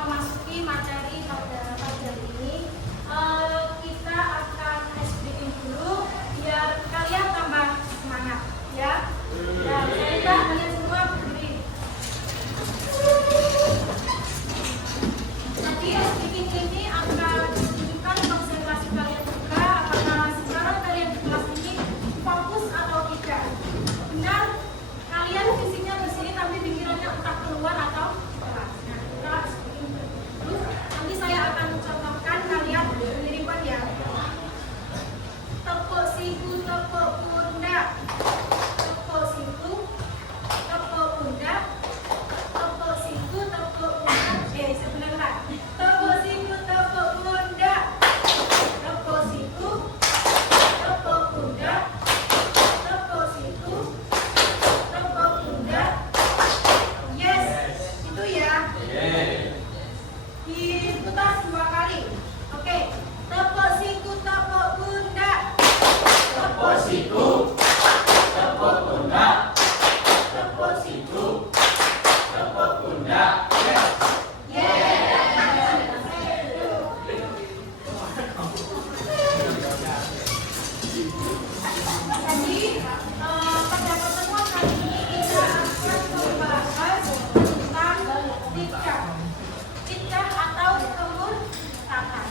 memasuki materi pada pelajaran ini, kita akan explain dulu biar kalian tambah semangat, ya. Dan saya minta kalian semua berdiri. Nanti explain ini akan menunjukkan konsentrasi kalian juga, apakah sekarang kalian di kelas ini fokus atau tidak. Benar, kalian fisiknya di sini tapi pikirannya entah keluar atau kelas. Nah, kita explain dulu. Nanti saya akan contohkan kalian penerimaan ya. Tepuk siku, tepuk pundak. Tepuk siku, tepuk pundak. Tepuk siku, tepuk pundak. Sebentar. Tepuk siku, tepuk pundak. Tepuk siku, tepuk pundak. Tepuk siku, tepuk pundak. Yes, itu ya. Diputar 2 kali. Oke. Tepuk siku, tepuk pundak. Tepuk siku, tepuk pundak. Tepuk siku, tepuk pundak. Jadi pada pertemuan kali ini kita akan membahas tentang tidah atau kemuntatan.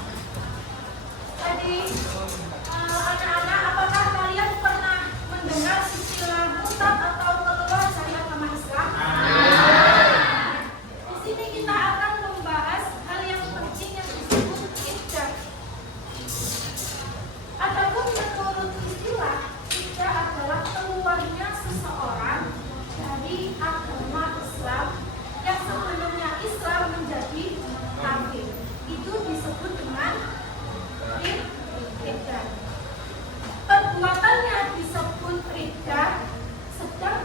Jadi anak-anak, apakah kalian pernah mendengar istilah muntah atau keluar dari agama Islam? Di sini kita akan membahas hal yang penting yang disebut tidah. Adapun menurut istilah, tidah adalah keluarnya seseorang dari agama Islam yang sebelumnya Islam menjadi kafir. Itu disebut dengan riddah. Perbuatannya disebut riddah, sedang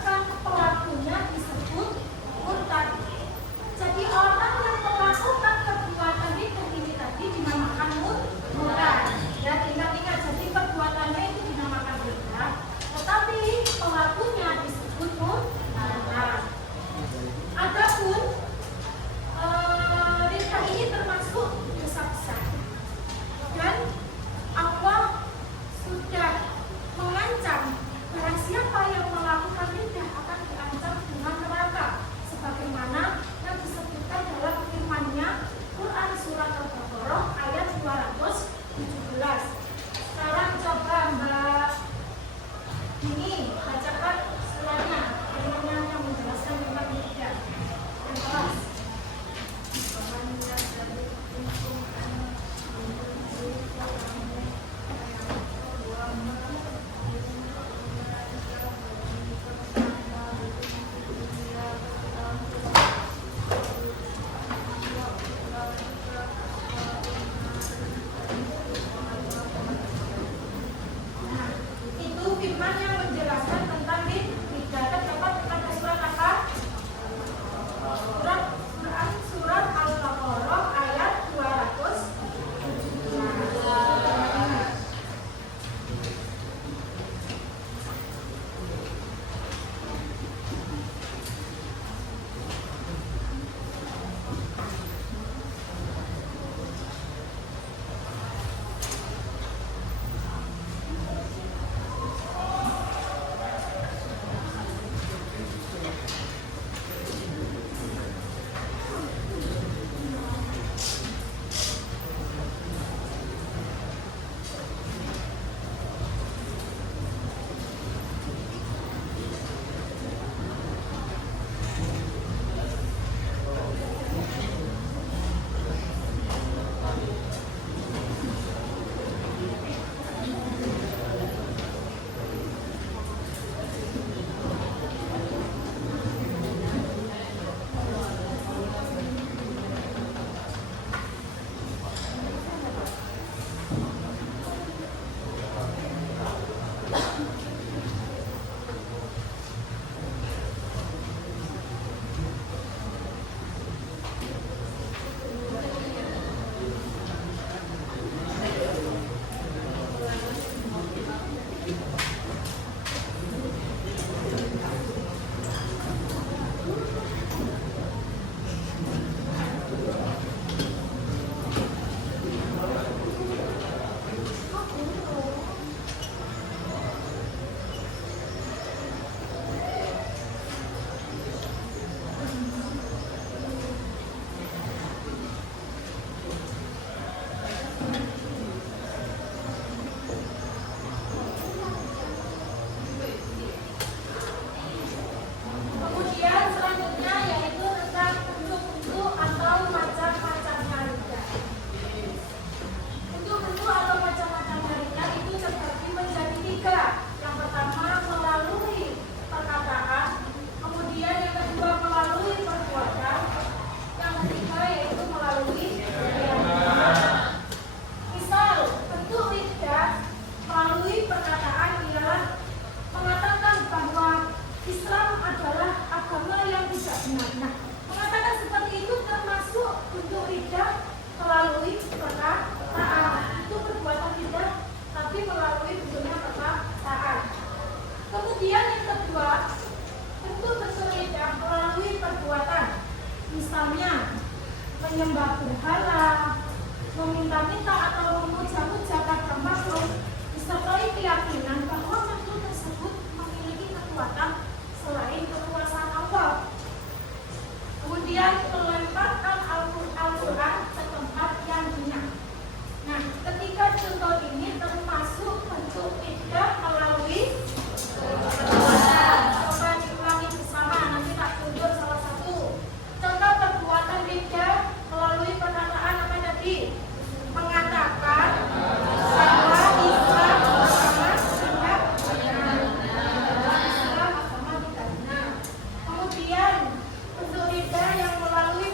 menyembah berhala, meminta-minta atau memuja-muja kata makhluk, disertai keyakinan bahwa makhluk tersebut memiliki kekuatan selain kekuasaan Allah. Kemudian melemparkan Al-Quran ke tempat yang hina. Nah, ketika contoh ini termasuk bentuk tidak melalui perbuatan. Coba diulangi bersama, nanti tak tunjuk salah satu. Contoh perbuatan tidak melalui perkataan apa tadi? Mengatakan bahwa Islam agama tidak benar. Islam agama tidak benar. Kemudian bentuk ridha yang melalui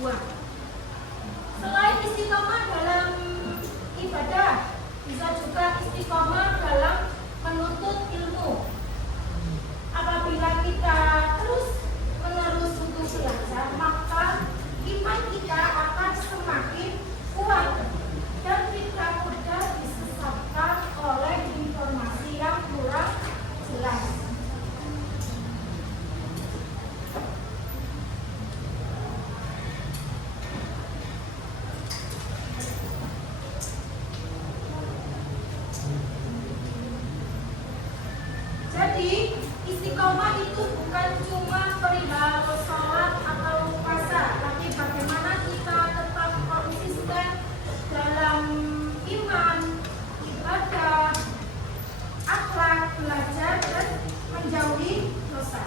buah. Selain istiqomah dalam ibadah, bisa juga istiqomah dalam menuntut ilmu. Apabila kita terus menerus untuk belajar, maka iman kita akan semakin kuat dan tidak mudah disesatkan oleh informasi yang kurang jelas. Jadi, istiqomah itu bukan cuma perihal sholat atau puasa, tapi bagaimana kita tetap konsisten dalam iman, ibadah, akhlak, belajar, dan menjauhi dosa.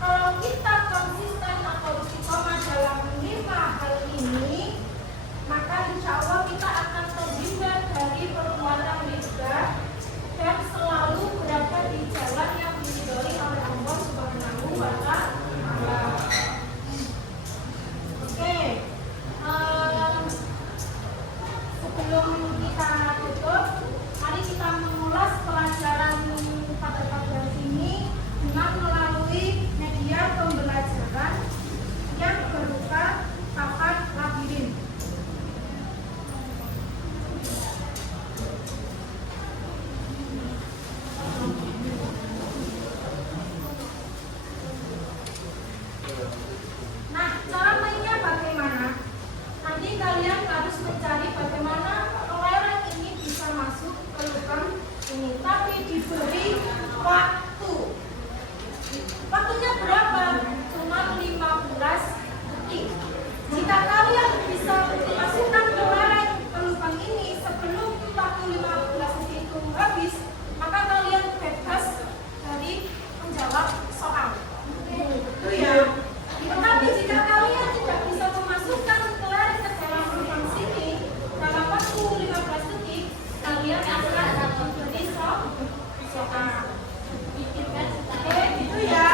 Kalau kita konsisten atau istiqomah dalam 5 hal ini, maka insya Allah kita akan terhindar dari perbuatan riba dan selalu berada di jalan yang diridhoi oleh Allah Subhanahu wa Ta'ala. Oke, sebelum kita tutup, mari kita mengulas pelajaran pada pagi ini dengan melalui media pembelajaran yang berupa papan labirin. Nah, cara mainnya bagaimana? Nanti kalian harus mencari bagaimana kelereng ini bisa masuk ke lubang ini, tapi diberi waktu. Waktunya berapa? Cuma 15 detik. Jika kalian bisa masukkan kelereng ke lubang ini sebelum waktu 15 detik itu habis, maka kalian bebas dari menjawab soal. Itu ya. Tetapi jika kalian tidak bisa memasukkan kelereng ke dalam lubang sini dalam waktu 15 detik, kalian akan diberi soal. Oke, gitu ya.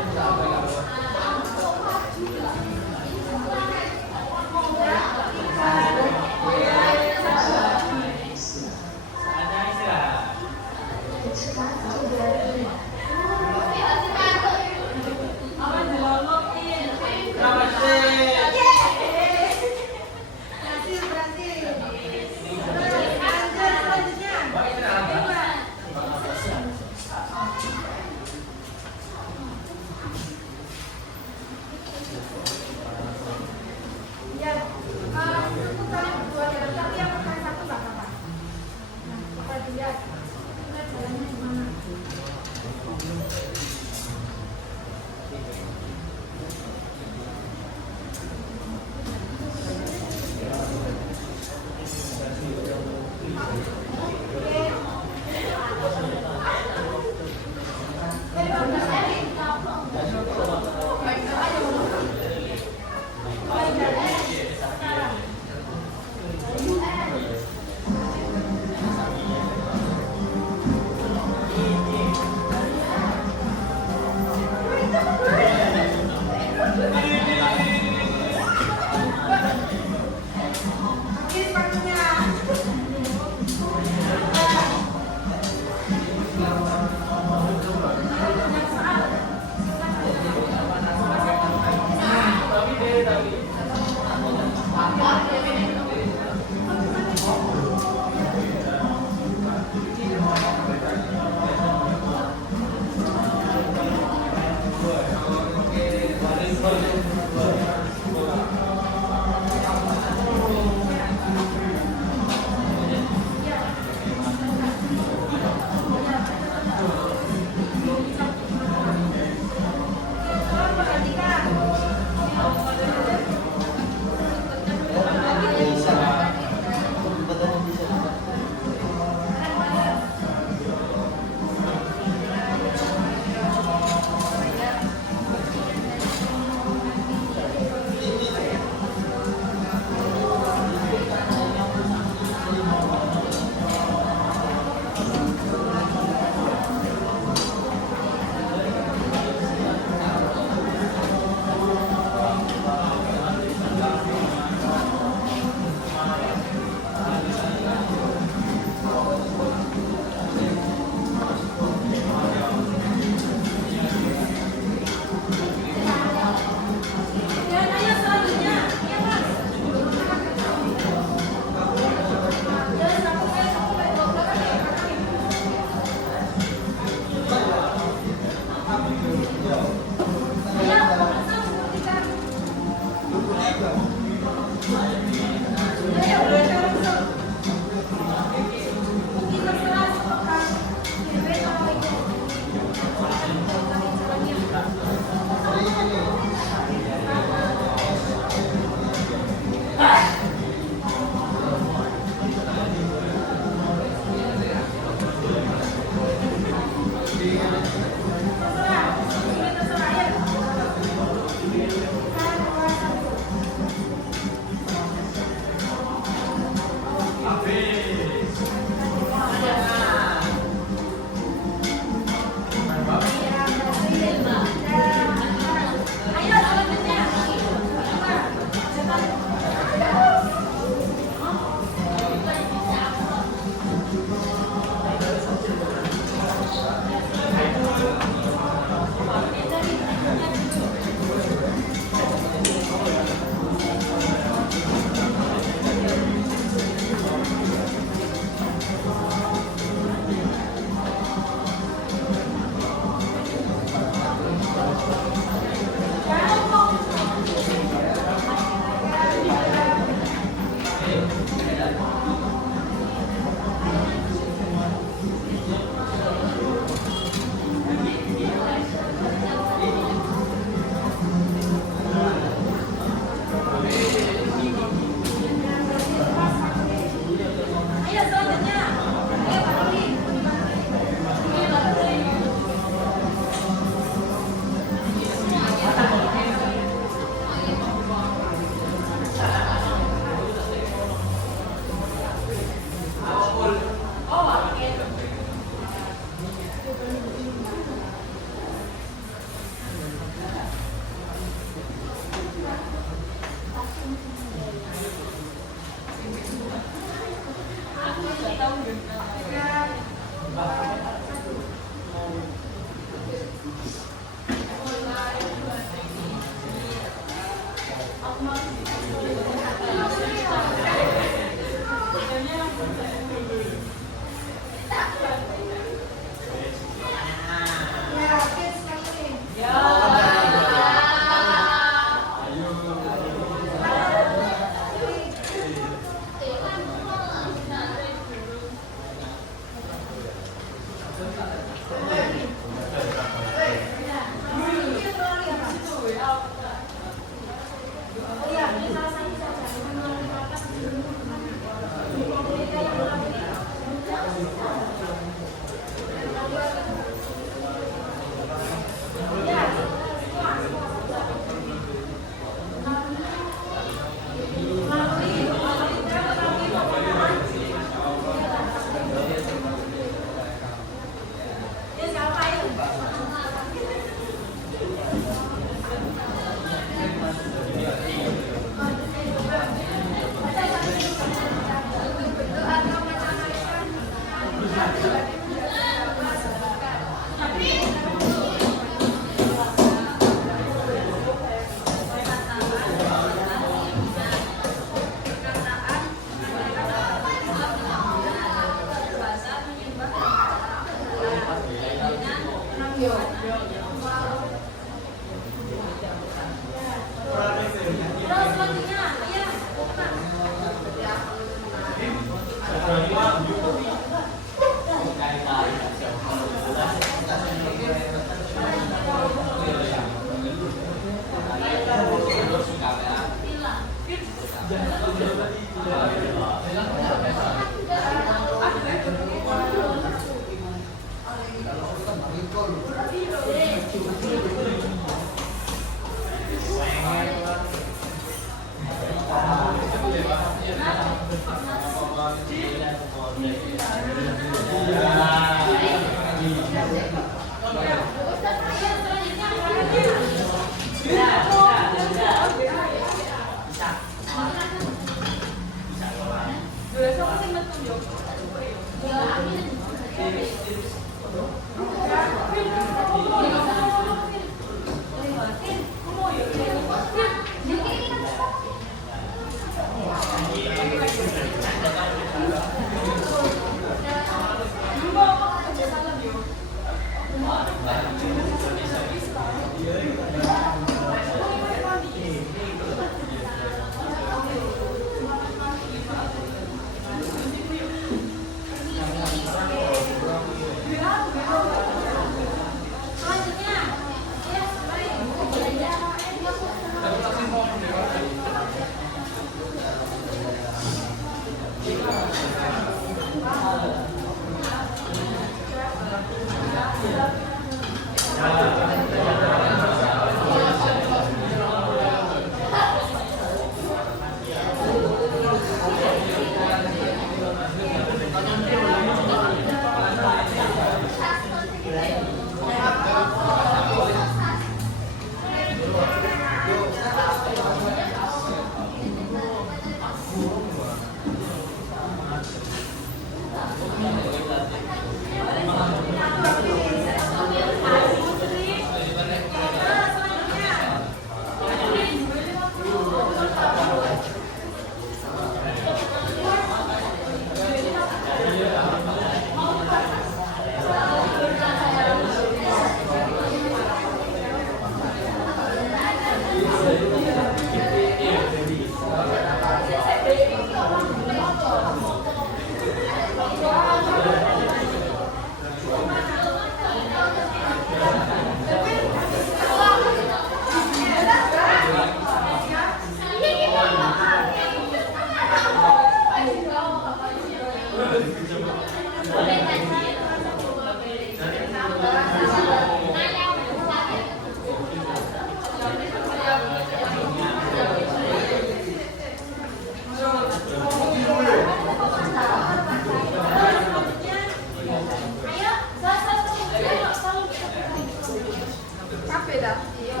Iya.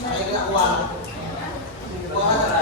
Saya kena uang. Uang ada.